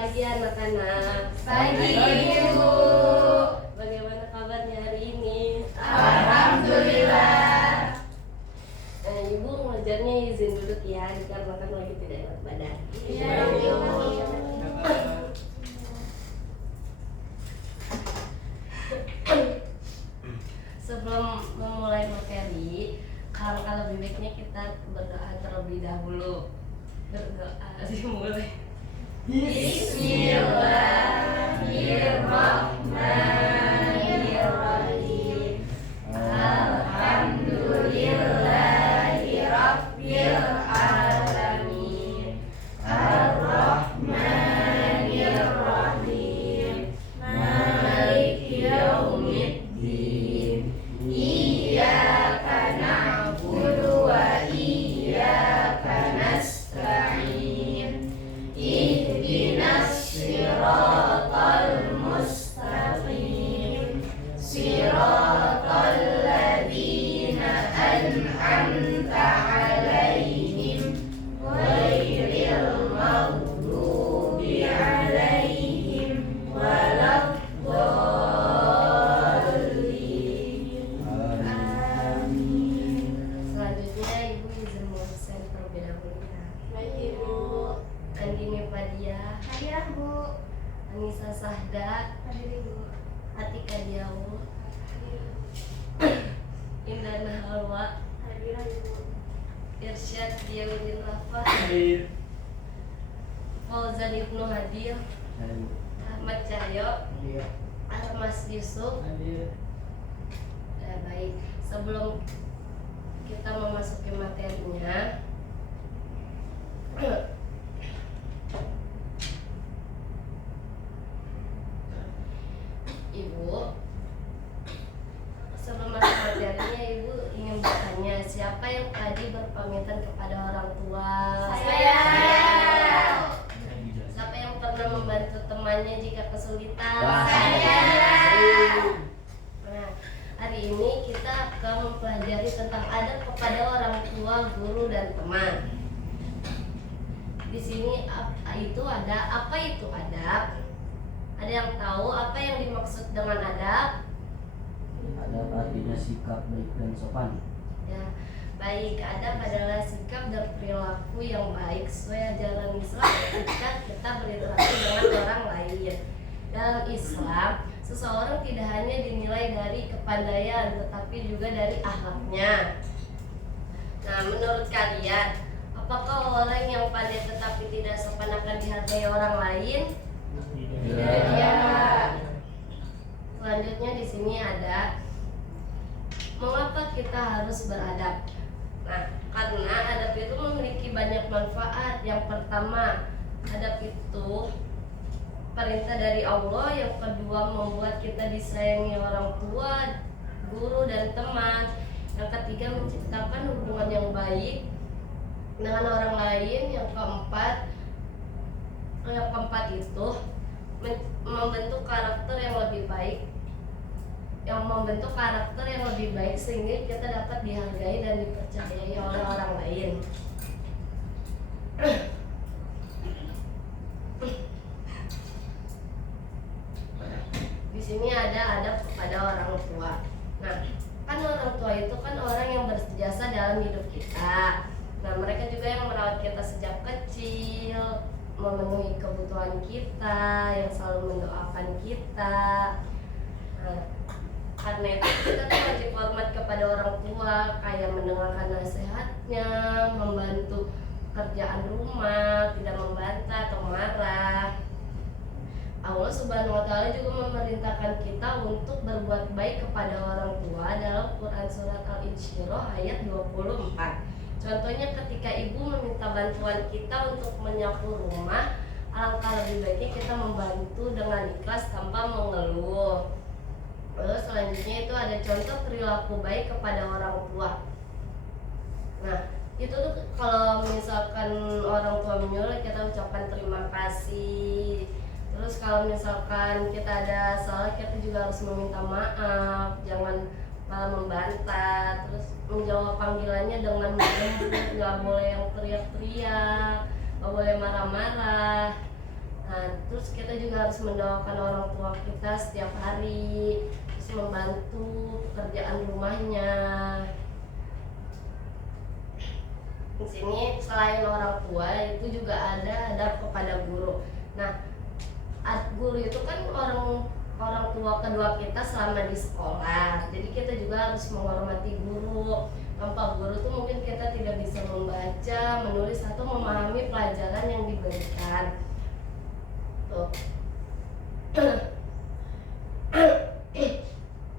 pagi anak-anak. Pagi Ibu. Bagaimana kabarnya hari ini? Alhamdulillah. Ibu ngajarnya izin duduk ya, dikarenakan lagi tidak enak badan. Iya Ibu. Sebelum memulai materi, alangkah lebih baiknya kita berdoa terlebih dahulu. Berdoa dimulai. Bismillahirrahmanirrahim. Alhamdulillahirabbil alamin. Arrahmanirrahim. Maliki yaumiddin. Iyyaka na'budu wa iyyaka nasta'in. Ihdinas siratal mustaqim. Siratal ladzina an'amta 'alaihim ghairil maghdubi 'alaihim waladdallin. Amin. Selanjutnya Ibu izin mengucapkan terlebih dahulu ya. Baik Ibu. Andini Fadia, Hadiah Bu. Anissa Sahda, Hadir Ibu. Atika Diawu, Hadir. Indana Halwa, Hadir Ibu. Irsyad Diawudin Rafa, Fauzan Ibnu Hadir, Ahmad Cahyo, Armas Yusuf. Baik, sebelum kita memasuki materinya, Ibu, sebelum masuk materinya, Ibu ingin bertanya, siapa yang tadi berpamitan kepada orang tua? Saya. Siapa yang pernah membantu temannya jika kesulitan? Saya. Nah, hari ini kita akan mempelajari tentang adab kepada orang tua, guru, dan teman. Di sini apa itu adab? Ada yang tahu apa yang dimaksud dengan adab? Adab artinya sikap baik dan sopan. Ya, baik, adab adalah sikap dan perilaku yang baik sesuai ajaran Islam ketika kita berinteraksi dengan orang lain. Dalam Islam, seseorang tidak hanya dinilai dari kepandaian, tetapi juga dari akhlaknya. Nah, menurut kalian, apakah orang yang pandai tetapi tidak sopan akan dihargai orang lain? Tidak. Selanjutnya di sini ada mengapa kita harus beradab. Nah, karena adab itu memiliki banyak manfaat. Yang pertama, adab itu perintah dari Allah. Yang kedua, membuat kita disayangi orang tua, guru, dan teman. Yang ketiga, menciptakan hubungan yang baik dengan orang lain. Yang keempat itu membentuk karakter yang lebih baik, sehingga kita dapat dihargai dan dipercayai oleh orang lain. Di sini ada adab kepada orang tua. Nah, kan orang tua itu kan orang yang berjasa dalam hidup kita. Nah, mereka juga yang merawat kita sejak kecil, memenuhi kebutuhan kita, yang selalu mendoakan kita. Nah, karena itu kita tuh wajib hormat kepada orang tua, kayak mendengarkan nasihatnya, membantu kerjaan rumah, tidak membantah atau marah. Allah Subhanahu wa Ta'ala juga memerintahkan kita untuk berbuat baik kepada orang tua dalam Quran Surat Al-Insyirah ayat 24. Contohnya ketika ibu meminta bantuan kita untuk menyapu rumah, alangkah lebih baiknya kita membantu dengan ikhlas tanpa mengeluh. Lalu selanjutnya itu ada contoh perilaku baik kepada orang tua. Nah, itu tuh kalau misalkan orang tua menyuruh, kita ucapkan terima kasih. Terus kalau misalkan kita ada salah, kita juga harus meminta maaf, jangan malah membantah. Terus menjawab panggilannya dengan lembut, nggak boleh yang teriak-teriak, nggak boleh marah-marah. Nah, terus kita juga harus mendoakan orang tua kita setiap hari, terus membantu pekerjaan rumahnya. Di sini selain orang tua itu juga ada adab kepada guru. Nah, guru itu kan orang tua kedua kita selama di sekolah. Jadi kita juga harus menghormati guru. Tanpa guru tuh mungkin kita tidak bisa membaca, menulis atau memahami pelajaran yang diberikan. Tuh.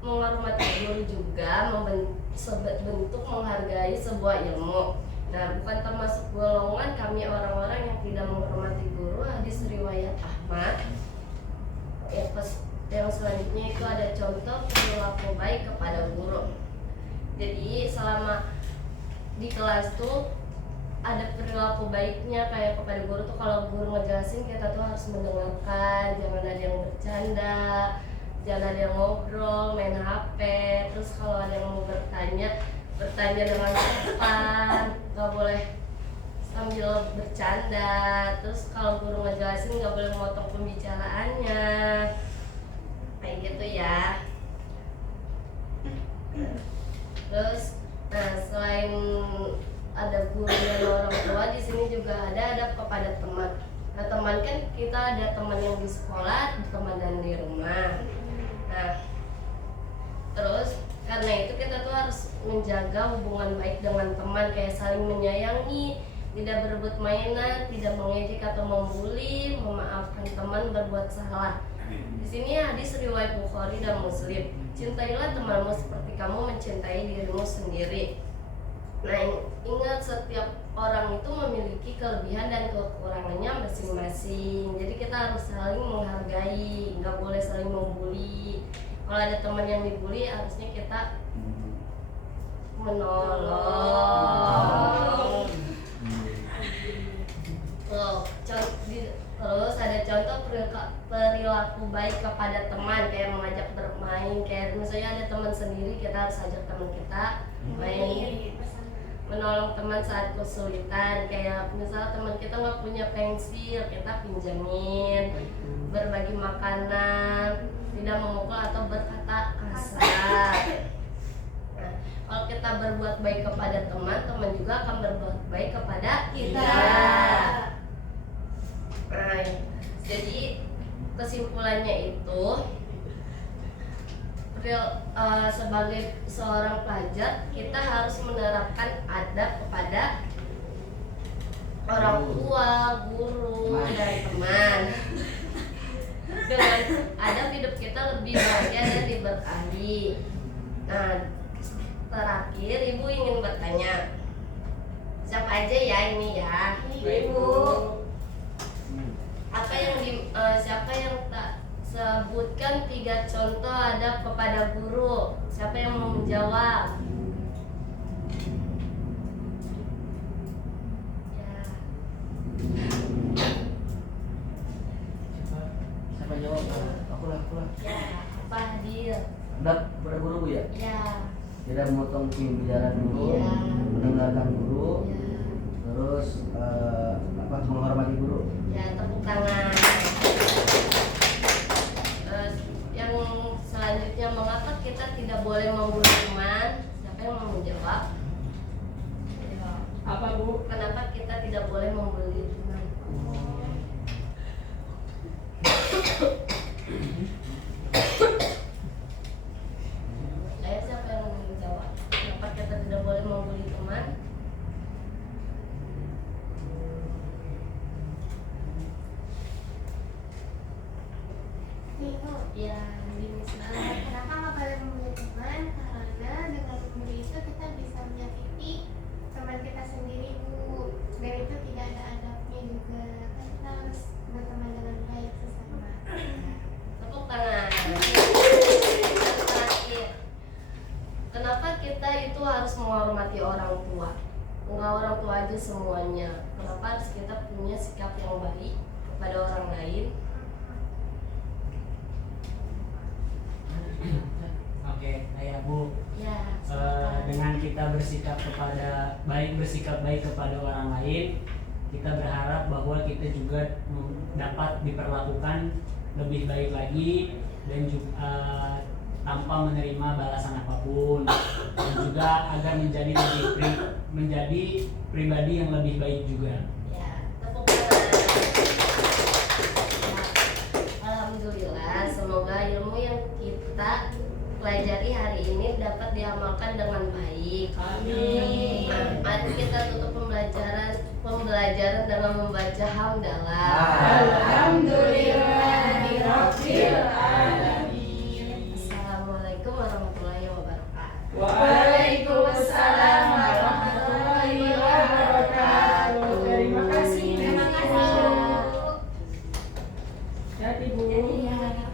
Menghormati guru juga bentuk menghargai sebuah ilmu. Nah, bukan termasuk golongan kami orang-orang yang tidak menghormati guru. Hadis riwayat Ahmad. Yang selanjutnya itu ada contoh perilaku baik kepada guru. Jadi selama di kelas tuh ada perilaku baiknya kayak kepada guru tuh, kalau guru ngejelasin kita tuh harus mendengarkan, jangan ada yang bercanda, jangan ada yang ngobrol, main HP. Terus kalau ada yang mau bertanya dengan sopan, nggak boleh sambil bercanda. Terus kalau guru ngejelasin nggak boleh motong pembicaraannya, kayak gitu ya. Terus, nah selain ada guru dan orang tua, di sini juga ada adab kepada teman. Nah, teman kan kita ada teman yang di sekolah, teman dan di rumah. Nah, terus karena itu kita tuh harus menjaga hubungan baik dengan teman, kayak saling menyayangi, tidak berebut mainan, tidak mengejek atau membuli, memaafkan teman berbuat salah. Di sini hadis riwayat Bukhari dan Muslim. Cintailah temanmu seperti kamu mencintai dirimu sendiri. Nah, ingat setiap orang itu memiliki kelebihan dan kekurangannya masing-masing. Jadi kita harus saling menghargai, nggak boleh saling membuli. Kalau ada teman yang dibully, harusnya kita menolong. Terus ada contoh perilaku baik kepada teman, kayak mengajak bermain. Kayak misalnya ada teman sendiri, kita harus ajak teman kita main. Menolong teman saat kesulitan, kayak misalnya teman kita nggak punya pensil, kita pinjamin. Berbagi makanan, tidak memukul atau berkata kasar. Nah, kalau kita berbuat baik kepada teman, teman juga akan berbuat baik kepada kita. Nah, jadi kesimpulannya itu sebagai seorang pelajar kita harus menerapkan adab kepada orang tua, guru, dan teman. Dengan adab hidup kita lebih bahagia dan diberkahi. Nah, terakhir Ibu ingin bertanya, siapa aja ya ini ya? Ibu. Siapa yang tak sebutkan 3 contoh adab kepada guru? Siapa yang mau menjawab? Ya. Siapa jawab? Aku lah. Ya, apa Hadir? Adab kepada guru, Bu, ya? Ya. Tidak memotong pembicaraan guru, Ya. mendengarkan guru, Ya. terus menghormati guru. Ya, tepuk tangan. Terus yang selanjutnya, mengapa kita tidak boleh membuli teman? Siapa yang mau menjawab? Ya. Apa, Bu? Kenapa kita tidak boleh membuli teman? Siapa yang mau menjawab? Kenapa kita tidak boleh membuli teman? Ya, Kenapa nggak boleh membuli teman? Karena dengan membuli itu kita bisa menyakiti teman kita sendiri, Bu. Dan itu tidak ada adabnya juga. Kan kita harus berteman dengan baik sesama. tepuk tangan. Dan terakhir, kenapa kita itu harus menghormati orang tua? Enggak orang tua aja semuanya. Kenapa harus kita punya sikap yang baik kepada orang lain? Oke, kayak Bu, Ya, silakan. dengan kita bersikap baik kepada orang lain, kita berharap bahwa kita juga dapat diperlakukan lebih baik lagi dan juga tanpa menerima balasan apapun, dan juga agar menjadi pribadi yang lebih baik juga. Ya, tepuk tangan. Ya, alhamdulillah, semoga ilmu yang kita pelajari hari ini dapat diamalkan dengan baik. Amin. Mari kita tutup pembelajaran dengan membaca hamdalah. Alhamdulillahirabbil alamin. Assalamualaikum warahmatullahi wabarakatuh. Waalaikumsalam warahmatullahi wabarakatuh. Terima kasih. Terima kasih Bu. Jadi Bu. Ya.